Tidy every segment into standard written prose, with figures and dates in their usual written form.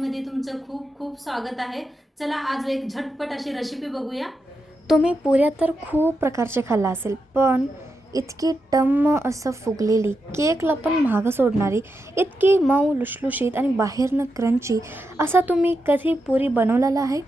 फॅमिलीमध्ये तुमचं खूप खूप स्वागत आहे। चला आज एक झटपट अशी रेसिपी बघूया। तुम्ही पुऱ्या तर खूप प्रकारचे खाल्ला असेल, पण इतकी टम्म असं फुगलेली, केकला पण मागं सोडणारी, इतकी मऊ लुसलुशीत आणि बाहेरनं क्रंची असा तुम्ही कधी पुरी बनवलेला आहे?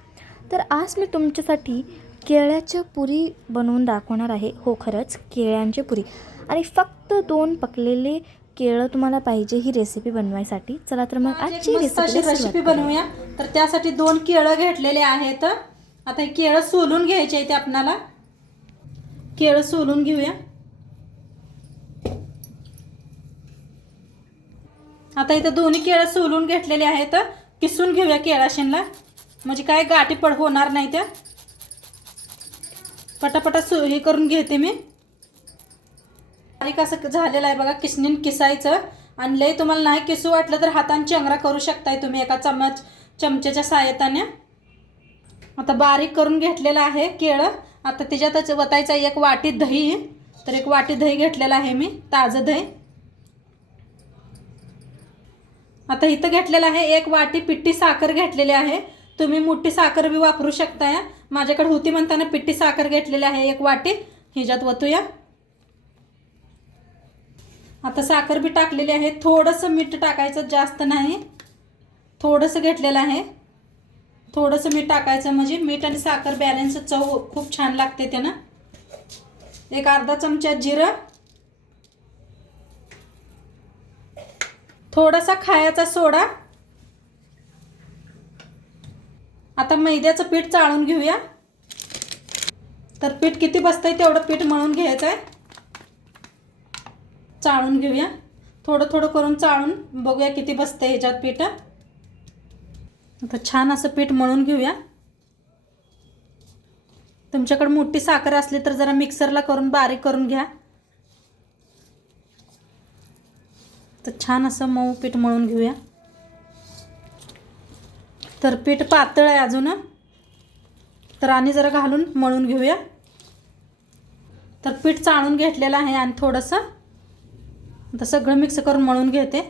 तर आज मी तुमच्यासाठी केळ्याच्या पुरी बनवून दाखवणार आहे। हो, खरंच केळ्यांची पुरी। आणि फक्त 2 पकलेले केळं तुम्हाला पाहिजे ही रेसिपी बनवायसाठी। चला तर मग आज एक आजची मस्त अशी रेसिपी रेसिपी बनवूया। तर त्यासाठी 2 केळं घेतलेले आहेत। आता हे केळं सोलून घ्यायचे आहेत आपल्याला। केळं सोलून घेऊया। आता इथे दोन्ही केळं सोलून घेतलेले आहेत। किसून घेऊया केळाशीनला, म्हणजे काय गाठी पड होणार नाही त्या। पटापटा हे करून घेते मी। बारीक असं झालेलं आहे बघा, किसणीन किसायचं। आणि लय तुम्हाला नाही किसू वाटलं तर हाताने चंगरा करू शकताय तुम्ही एका चमच्याच्या सहाय्याने। आता बारीक करून घेतलेलं आहे केळं। आता त्याच्यातच वतायचा 1 वाटी दही। तर 1 वाटी दही घेतलेलं आहे मी, ताजं दही। आता इथं घेतलेलं आहे 1 वाटी पिठी साखर घेतलेली आहे। तुम्ही मोठी साखर बी वापरू शकताय। माझ्याकडे होती म्हणताना पिठी साखर घेतलेली आहे 1 वाटी। ह्याच्यात वतूया। आता साखर बी टाकलेली आहे। थोडंसं मीठ टाकायचं, जास्त नाही, थोडंसं घेतलेलं आहे। थोडंसं मीठ टाकायचं म्हणजे मीठ आणि साखर बॅलन्स चव खूप छान लागते त्यानं। एक अर्धा चमचा जिरं, थोडासा खायचा सोडा। आता मैद्याचं पीठ चाळून घेऊया। तर पीठ किती बसतंय तेवढं पीठ मळून घ्यायचं आहे। चाळून घेऊया, थोडं थोडं करून चाळून बघूया किती बसतंय ह्याच्यात पीठ। आता छान असं पीठ मळून घेऊया। तुमच्याकडे मोठी साखर असली तर जरा मिक्सरला करून बारीक करून घ्या। तर छान असं मऊ पीठ मळून घेऊया। तर पीठ पातळ आहे अजून, तर आणि जरा घालून मळून घेऊया। तर पीठ चाळून घेतलेलं आहे आणि थोडंसं आता सगळं मिक्स करून मळून घेते।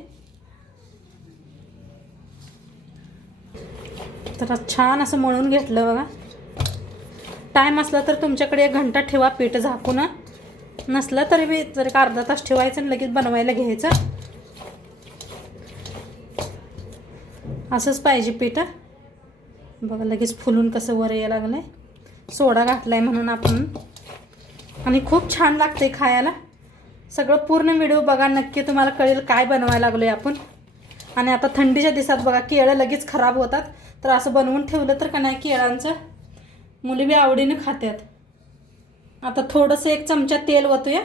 तर छान असं मळून घेतलं बघा। टाइम असला तर तुमच्याकडे 1 घंटा ठेवा पीठ झाकून, नसलं तरी बी जर एक अर्धा तास ठेवायचं आणि लगेच बनवायला घ्यायचं। असंच पाहिजे पीठ बघा। लगेच फुलून कसं वर यायला लागलंय, सोडा घातलाय म्हणून आपण। आणि खूप छान लागते खायला। सगळं पूर्ण व्हिडिओ बघा, नक्की तुम्हाला कळेल काय बनवायला लागलोय आपण। आणि आता थंडीच्या दिवसात बघा केळं लगेच खराब होतात, तर असं बनवून ठेवलं तर का नाही केळांचं मुली बी आवडीने खातात। आता थोडंसं 1 चमचा तेल वतूया।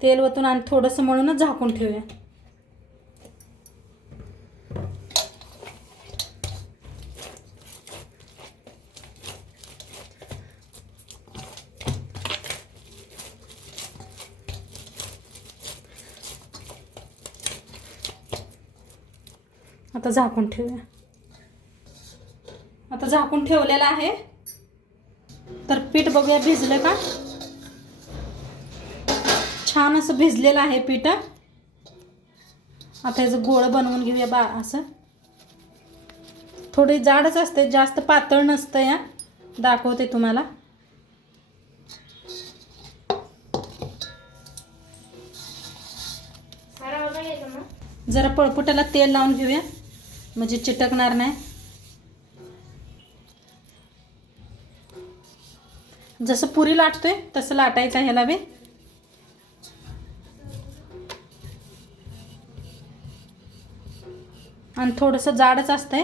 तेल वतून आणि थोडंसं मळूनच झाकून ठेवूया। आता झाकून ठेवूया। आता झाकून ठेवलेलं आहे। तर पीठ बघूया भिजलं का। छान असं भिजलेलं आहे पीठ। आता याचं गोळ बनवून घेऊया बा। असं थोडी जाडच असते, जास्त पातळ नसतं या। दाखवते तुम्हाला। जरा पळपुट्याला तेल लावून घेऊया म्हणजे चिटकणार नाही। जसं पुरी लाटतोय तसं लाटायचं ह्याला बी। आणि थोडंसं जाडच असतंय,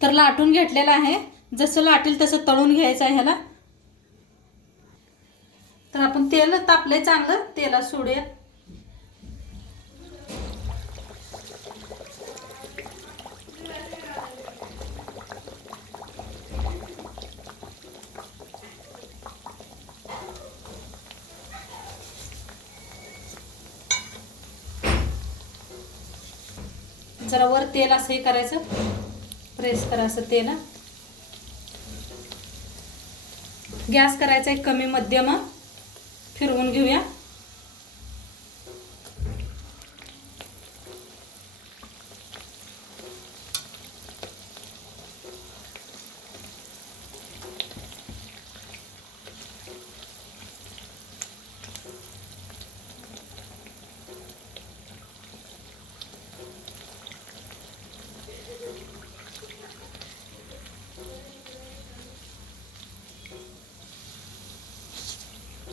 तर लाटून घेतलेलं आहे। जसं लाटेल तसं तळून घ्यायचं आहे ह्याला। तर आपण तेल तापलंय चांगलं, तेला सोडूया। जरा वर तेल असं हे करायचं, प्रेस करायचं तेल। गॅस करायचा आहे कमी मध्यम, फिरवून घेऊया।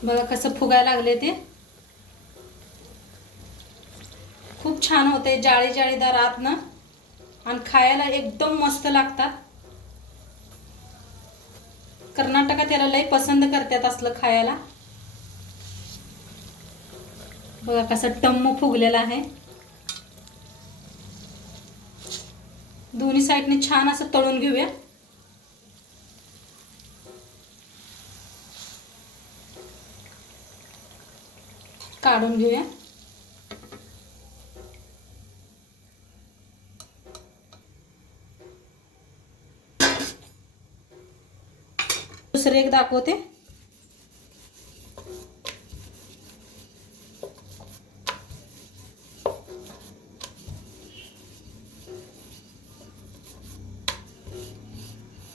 बघा कसं फुगायला लागले ते. खूप छान होते, जाळी जाळीदार आतनं आणि खायला एकदम मस्त लागतात. कर्नाटकात याला लई पसंत करतात असलं खायला. बघा कसं टम्म फुगलेलं आहे. दोन्ही साईडने छान असं तळून घेऊया. काढून घेऊया. दुसरे एक दाखवते.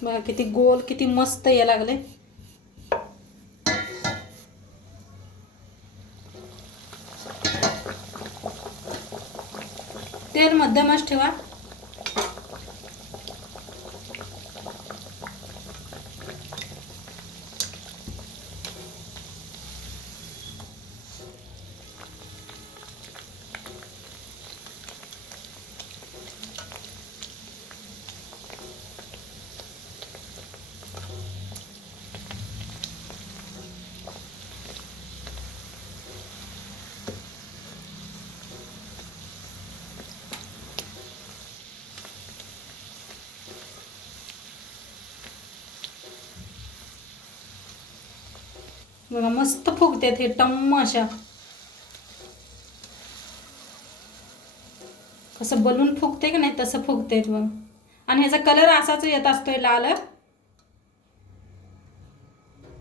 बघा किती गोल, किती मस्त या लागले. तेल मध्यमच ठेवा. बघा मस्त फुगतात हे टम्म अशा. कसं बलून फुगते की नाही तसं फुगते बघ. आणि ह्याचा कलर असाच येत असतोय लाल.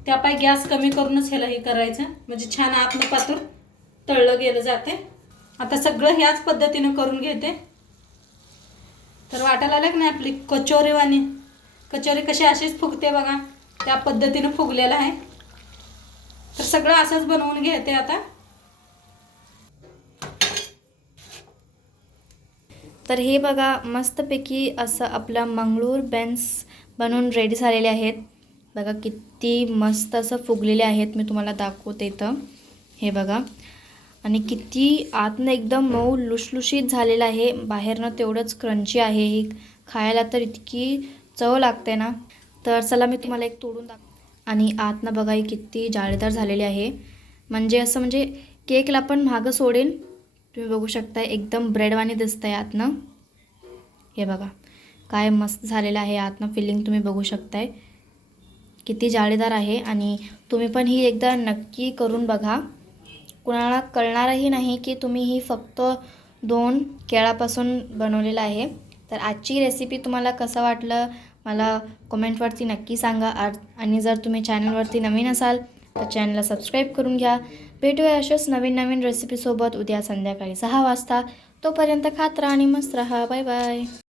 त्यापायी गॅस कमी करूनच ह्याला हे करायचं, म्हणजे छान आतनं पातूर तळलं गेलं जाते. आता सगळं ह्याच पद्धतीनं करून घेते. तर वाटायला आलं की नाही आपली कचोरीवाणी. कचोरी कशी अशीच फुगते बघा, त्या पद्धतीनं फुगलेलं आहे. तर सगळं असंच बनवून घेते आता. तर हे बघा मस्तपैकी असं आपलं मंगळूर बेन्स बनवून रेडी झालेले आहेत. बघा किती मस्त असं फुगलेले आहेत. मी तुम्हाला दाखवते इथं. हे बघा. आणि किती आतनं एकदम मऊ लुसलुशीत झालेलं आहे. बाहेरनं तेवढंच क्रंची आहे. ही खायला तर इतकी चव लागते ना. तर चला मी तुम्हाला एक तोडून दाखवते. आणि आतनं बघा ही किती जाळीदार झालेली आहे. म्हणजे असं म्हणजे केकला पण मागं सोडेन. तुम्ही बघू शकता एकदम ब्रेडवाणी दिसतं आहे आतनं. हे बघा काय मस्त झालेलं आहे आतनं. फिलिंग तुम्ही बघू शकताय किती जाळीदार आहे. आणि तुम्ही पण ही एकदा नक्की करून बघा. कुणाला कळणारही नाही की तुम्ही ही फक्त 2 केळापासून बनवलेलं आहे. तर आजची रेसिपी तुम्हाला कसं वाटलं मला कमेंटवरती नक्की सांगा. आणि जर तुम्ही चॅनलवरती नवीन असाल तर चॅनलला सबस्क्राईब करून घ्या. भेटूया अशाच नवीन रेसिपीसोबत उद्या संध्याकाळी 6 वाजता. तोपर्यंत खात राहा आणि मस्त राहा. Bye bye.